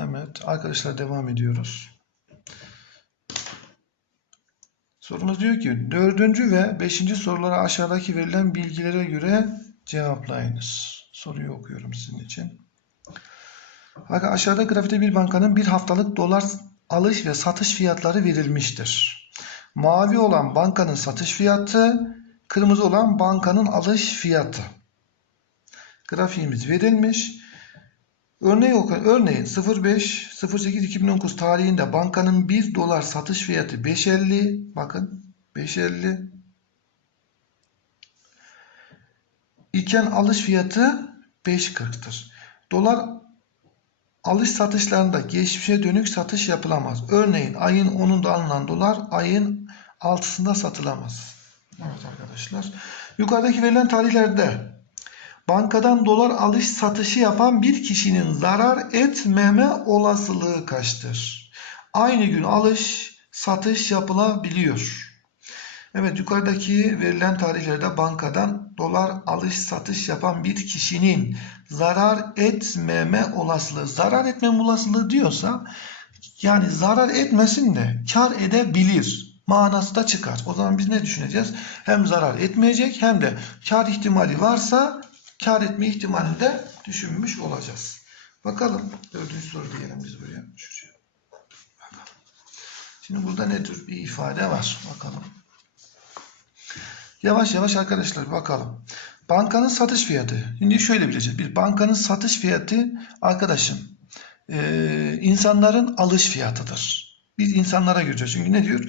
Evet arkadaşlar devam ediyoruz. Sorumuz diyor ki dördüncü ve beşinci sorulara aşağıdaki verilen bilgilere göre cevaplayınız. Soruyu okuyorum sizin için. Bakın aşağıda grafikte bir bankanın bir haftalık dolar alış ve satış fiyatları verilmiştir. Mavi olan bankanın satış fiyatı, kırmızı olan bankanın alış fiyatı. Grafiğimiz verilmiş. Örneği oku- örneğin 05-08-2019 tarihinde bankanın 1 dolar satış fiyatı 5.50 bakın 5.50 iken alış fiyatı 5.40'tır. Dolar alış satışlarında geçmişe dönük satış yapılamaz. Örneğin ayın 10'unda alınan dolar ayın 6'sında satılamaz. Evet arkadaşlar. Yukarıdaki verilen tarihlerde bankadan dolar alış satışı yapan bir kişinin zarar etmeme olasılığı kaçtır? Aynı gün alış satış yapılabiliyor. Evet yukarıdaki verilen tarihlerde bankadan dolar alış satış yapan bir kişinin zarar etmeme olasılığı, zarar etmeme olasılığı diyorsa yani zarar etmesin de kar edebilir manası da çıkar. O zaman biz ne düşüneceğiz? Hem zarar etmeyecek hem de kar ihtimali varsa kar etme ihtimalini de düşünmüş olacağız. Bakalım dördüncü soru diyelim biz buraya. Şuraya. Bakalım. Şimdi burada ne tür bir ifade var? Bakalım. Yavaş yavaş arkadaşlar bakalım. Bankanın satış fiyatı. Şimdi şöyle bileceğiz. Bir bankanın satış fiyatı arkadaşım e, insanların alış fiyatıdır. Biz insanlara göreceğiz. Çünkü ne diyor?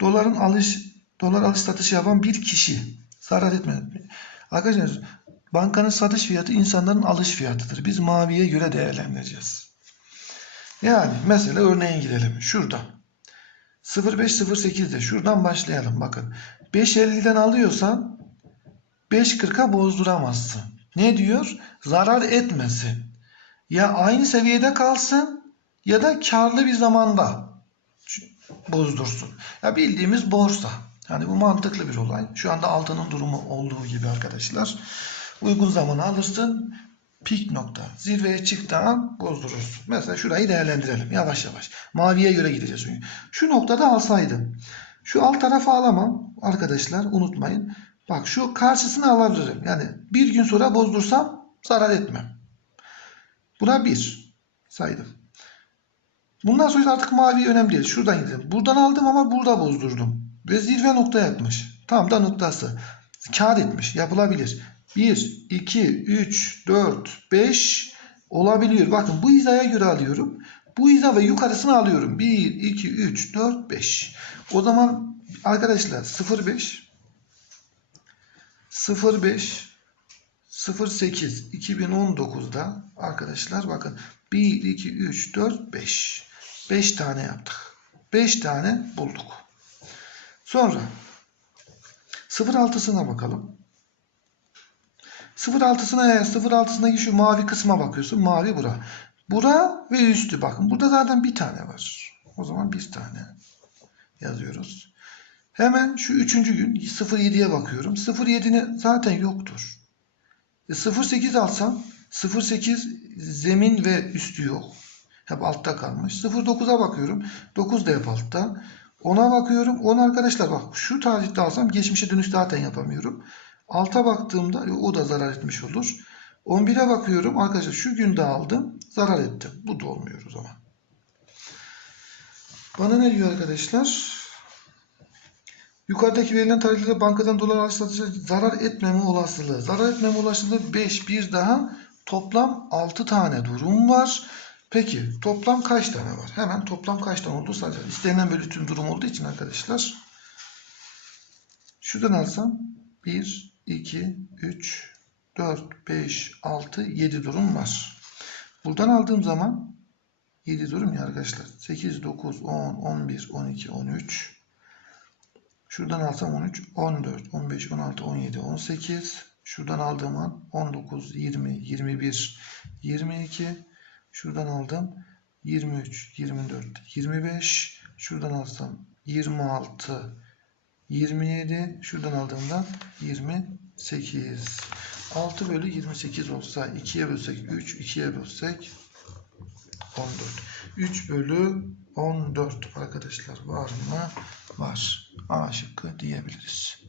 Doların alış dolar alış satışı yapan bir kişi zarar etmez. Arkadaşlar bankanın satış fiyatı insanların alış fiyatıdır. Biz maviye göre değerlendireceğiz. Yani mesela örneğin gidelim. Şurada. 0508'de şuradan başlayalım bakın. 5.50'den alıyorsan 5.40'a bozduramazsın. Ne diyor? Zarar etmesin. Ya aynı seviyede kalsın ya da karlı bir zamanda bozdursun. Ya bildiğimiz borsa. Yani bu mantıklı bir olay. Şu anda altının durumu olduğu gibi arkadaşlar. Uygun zamanı alırsın. Pik nokta. Zirveye çıktığı an bozdurursun. Mesela şurayı değerlendirelim. Yavaş yavaş. Maviye göre gideceğiz çünkü. Şu noktada alsaydım. Şu alt tarafa alamam. Arkadaşlar unutmayın. Bak şu karşısını alabilirim. Yani bir gün sonra bozdursam zarar etmem. Buna bir saydım. Bundan sonra artık mavi önemli değil. Şuradan gidelim. Buradan aldım ama burada bozdurdum. Ve zirve nokta yapmış. Tam da noktası. Kar etmiş. Yapılabilir. 1, 2, 3, 4, 5 olabiliyor. Bakın bu hizaya göre alıyorum. Bu hiza ve yukarısını alıyorum. 1, 2, 3, 4, 5. O zaman arkadaşlar 0,5 0,5 08 2019'da arkadaşlar bakın 1, 2, 3, 4, 5. 5 tane yaptık. 5 tane bulduk. Sonra 0.6'sına bakalım. 0.6'sına eğer 0.6'sındaki şu mavi kısma bakıyorsun. Mavi bura. Bura ve üstü bakın. Burada zaten bir tane var. O zaman bir tane yazıyoruz. Hemen şu üçüncü gün 0.7'ye bakıyorum. 0.7'ne zaten yoktur. E 0.8 alsam 0.8 zemin ve üstü yok. Hep altta kalmış. 0.9'a bakıyorum. 9 da hep altta. 10'a bakıyorum. 10 arkadaşlar bak şu tarihte alsam geçmişe dönüş zaten yapamıyorum. 6'a baktığımda o da zarar etmiş olur. 11'e bakıyorum. Arkadaşlar şu günde aldım. Zarar ettim. Bu da olmuyor o zaman. Bana ne diyor arkadaşlar? Yukarıdaki verilen tarihlerde bankadan dolar alış satışa zarar etmeme olasılığı. Zarar etmeme olasılığı 5. Bir daha toplam 6 tane durum var. Peki toplam kaç tane var? Hemen toplam kaç tane olduğu sadece istenilen bölü tüm durum olduğu için arkadaşlar. Şuradan alsam 1, 2, 3, 4, 5, 6, 7 durum var. Buradan aldığım zaman 7 durum ya arkadaşlar. 8, 9, 10, 11, 12, 13. Şuradan alsam 13, 14, 15, 16, 17, 18. Şuradan aldığım an 19, 20, 21, 22. Şuradan aldım 23, 24, 25. Şuradan alsam 26, 27. Şuradan aldığımda 28. 6 bölü 28 olsa 2'ye bölsek 3, 2'ye bölsek 14. 3 bölü 14 arkadaşlar var mı? Var. A şıkkı diyebiliriz.